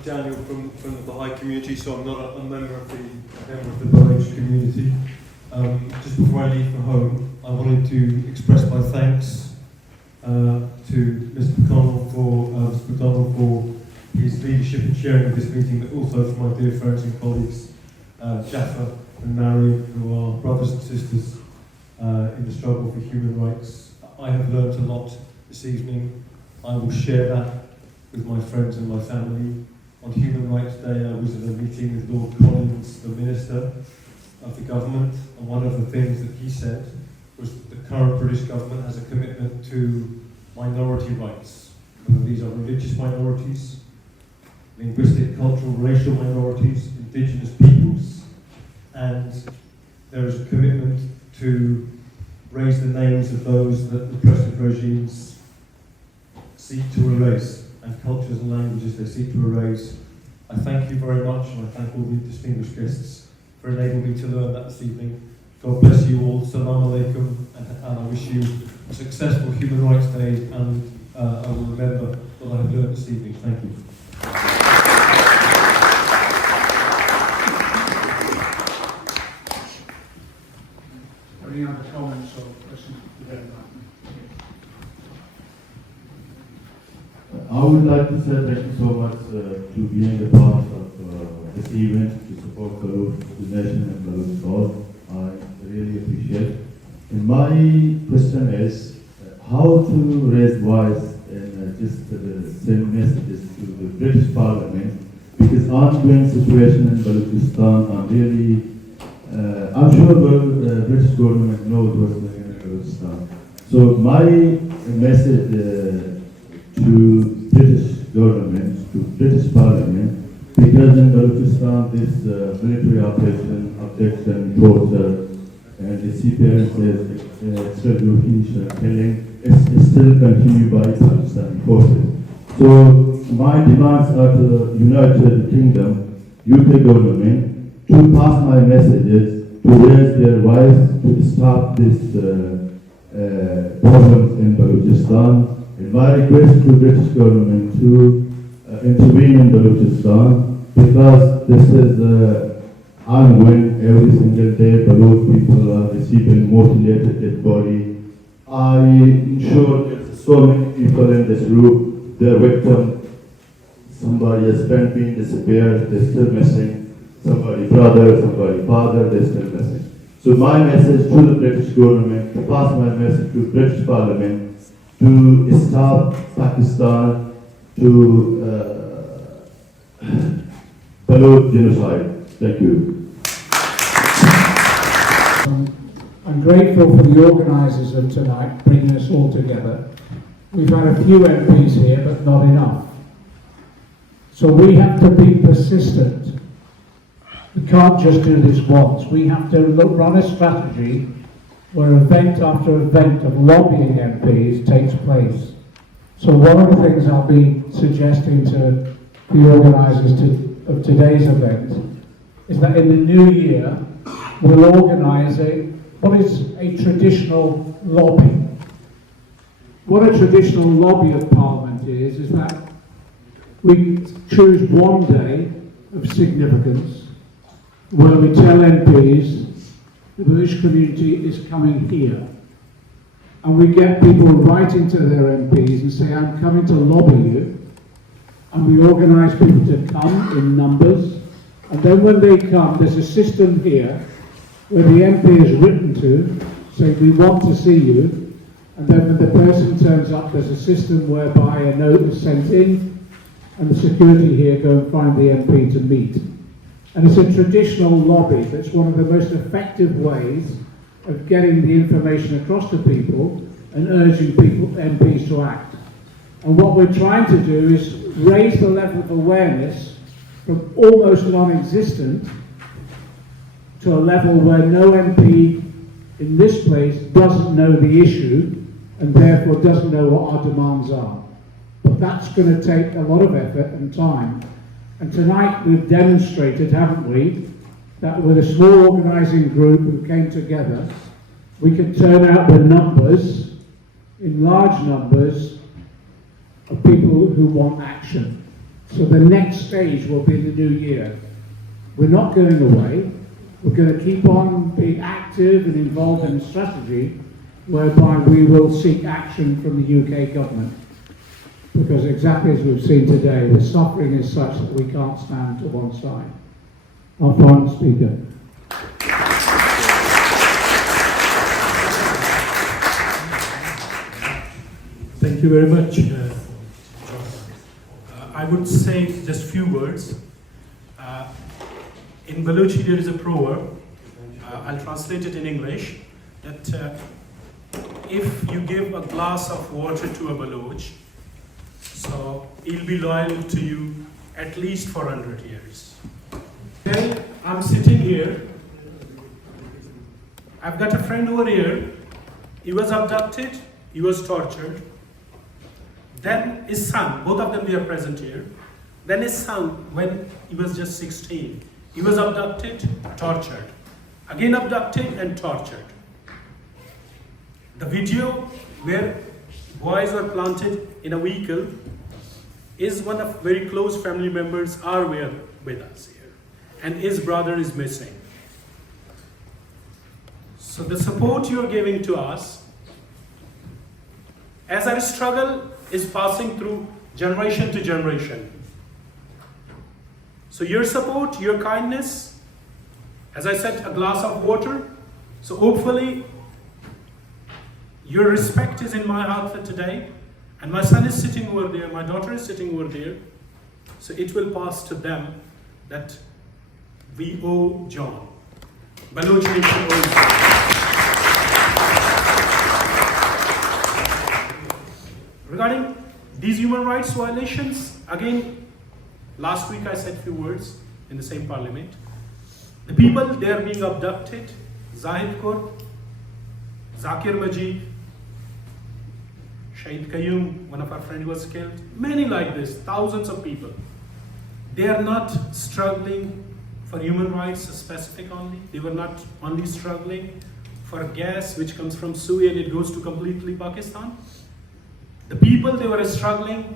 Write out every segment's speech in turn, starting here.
I'm Daniel from the Baha'i community, so I'm not a member of the Baloch community. Just before I leave for home, I wanted to express my thanks to Mr. McDonnell for his leadership and sharing of this meeting, but also for my dear friends and colleagues, Jaffa and Naseem, who are brothers and sisters in the struggle for human rights. I have learnt a lot this evening. I will share that with my friends and my family. On Human Rights Day, I was at a meeting with Lord Collins, the Minister of the government, and one of the things that he said was that the current British government has a commitment to minority rights. Whether these are religious minorities, linguistic, cultural, racial minorities, indigenous peoples, and there is a commitment to raise the names of those that repressive regimes seek to erase, and cultures and languages they seek to erase. I thank you very much, and I thank all the distinguished guests for enabling me to learn that this evening. God bless you all. Salam alaikum, and I wish you a successful Human Rights Day, and I will remember what I have learned this evening. Thank you. Any other comments or questions? I would like to say thank you so much to being a part of this event to support the nation and Balochistan. I really appreciate it. And my question is how to raise voice and just send messages to the British Parliament, because ongoing situation in Balochistan, I'm sure the British government knows what's going on in Balochistan. So my message to British government, to British Parliament, because in Balochistan this military operation, abduction, torture, and disappearances, extrajudicial killing is still continued by Pakistani forces. So my demands are to the United Kingdom, UK government, to pass my messages, to raise their voice, to stop this problems in Balochistan. And my request to British government to intervene in Balochistan, because this is ongoing every single day. Baloch people are receiving mutilated dead body. I'm sure there's so many people in this room, they're victims. Somebody has been disappeared, they're still missing. Somebody brother, somebody father, they're still missing. So my message to the British government, to pass my message to British Parliament, to stop Pakistan, to Baloch genocide. Thank you. I'm grateful for the organisers of tonight bringing us all together. We've had a few MPs here, but not enough. So we have to be persistent. We can't just do this once. We have to run a strategy where event after event of lobbying MPs takes place. So one of the things I'll be suggesting to the organisers of today's event is that in the new year we'll organise what is a traditional lobby. What a traditional lobby of Parliament is that we choose one day of significance where we tell MPs the British community is coming here. And we get people writing to their MPs and say, I'm coming to lobby you. And we organise people to come in numbers. And then when they come, there's a system here where the MP is written to, say, we want to see you. And then when the person turns up, there's a system whereby a note is sent in, and the security here go and find the MP to meet. And it's a traditional lobby that's one of the most effective ways of getting the information across to people and urging MPs to act. And what we're trying to do is raise the level of awareness from almost non-existent to a level where no MP in this place doesn't know the issue and therefore doesn't know what our demands are. But that's going to take a lot of effort and time. And tonight we've demonstrated, haven't we, that with a small organising group who came together, we can turn out the numbers, in large numbers, of people who want action. So the next stage will be the new year. We're not going away. We're going to keep on being active and involved in strategy whereby we will seek action from the UK government. Because exactly as we've seen today, the suffering is such that we can't stand to one side. Our final speaker. Thank you very much, John. I would say just few words. In Balochi there is a proverb, I'll translate it in English, that if you give a glass of water to a Baloch, so he'll be loyal to you at least for 100 years. Then I'm sitting here, I've got a friend over here, he was abducted, he was tortured. Then his son, both of them they are present here. Then his son, when he was just 16, he was abducted, tortured. Again abducted and tortured. The video where boys were planted in a vehicle is one of very close family members are with us here. And his brother is missing. So the support you're giving to us, as our struggle is passing through generation to generation. So your support, your kindness, as I said, a glass of water. So hopefully your respect is in my heart for today. And my son is sitting over there, my daughter is sitting over there. So it will pass to them that we owe John. Baloch nation owes John. Regarding these human rights violations, again, last week I said few words in the same parliament. The people, they are being abducted. Zahid Kaur, Zakir Majid, Shahid Qayyum, one of our friends was killed. Many like this, thousands of people. They are not struggling for human rights specific only. They were not only struggling for gas which comes from Suez and it goes to completely Pakistan. The people, they were struggling,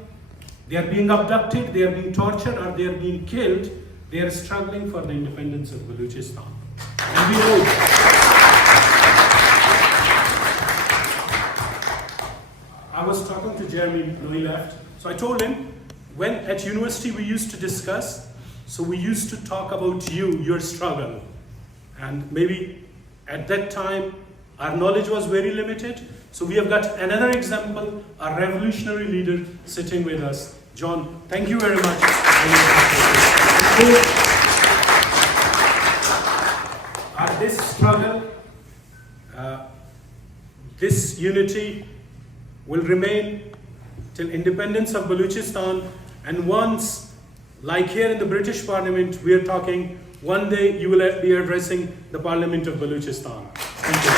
they are being abducted, they are being tortured, or they are being killed. They are struggling for the independence of Balochistan. And we know I was talking to Jeremy when he left. So I told him, when at university we used to discuss, so we used to talk about you, your struggle. And maybe at that time, our knowledge was very limited. So we have got another example, a revolutionary leader sitting with us. John, thank you very much. This struggle, this unity will remain till independence of Balochistan. And once, like here in the British Parliament, we are talking, one day you will be addressing the Parliament of Balochistan. Thank you.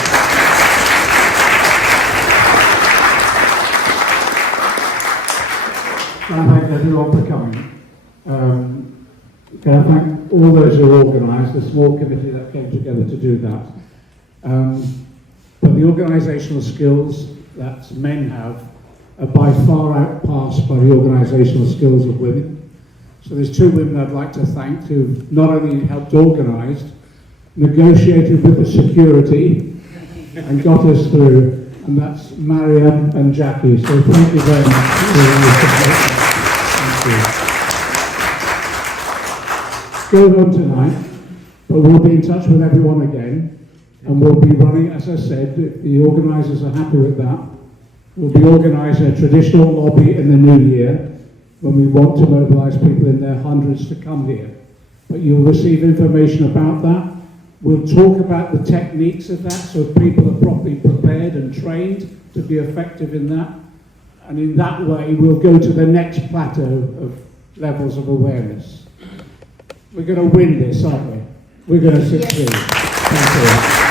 Can I thank everyone for coming? Can I thank all those who organised, the small committee that came together to do that. But the organisational skills that men have are by far outpassed by the organisational skills of women. So there's two women I'd like to thank who've not only helped organise, negotiated with the security and got us through, and that's Mariam and Jackie. So thank you very much for your support. Go home tonight, but we'll be in touch with everyone again, and we'll be running, as I said, if the organisers are happy with that, we'll be organising a traditional lobby in the new year when we want to mobilise people in their hundreds to come here. But you'll receive information about that. We'll talk about the techniques of that so people are properly prepared and trained to be effective in that. And in that way, we'll go to the next plateau of levels of awareness. We're going to win this, aren't we? We're going to succeed. Thank you.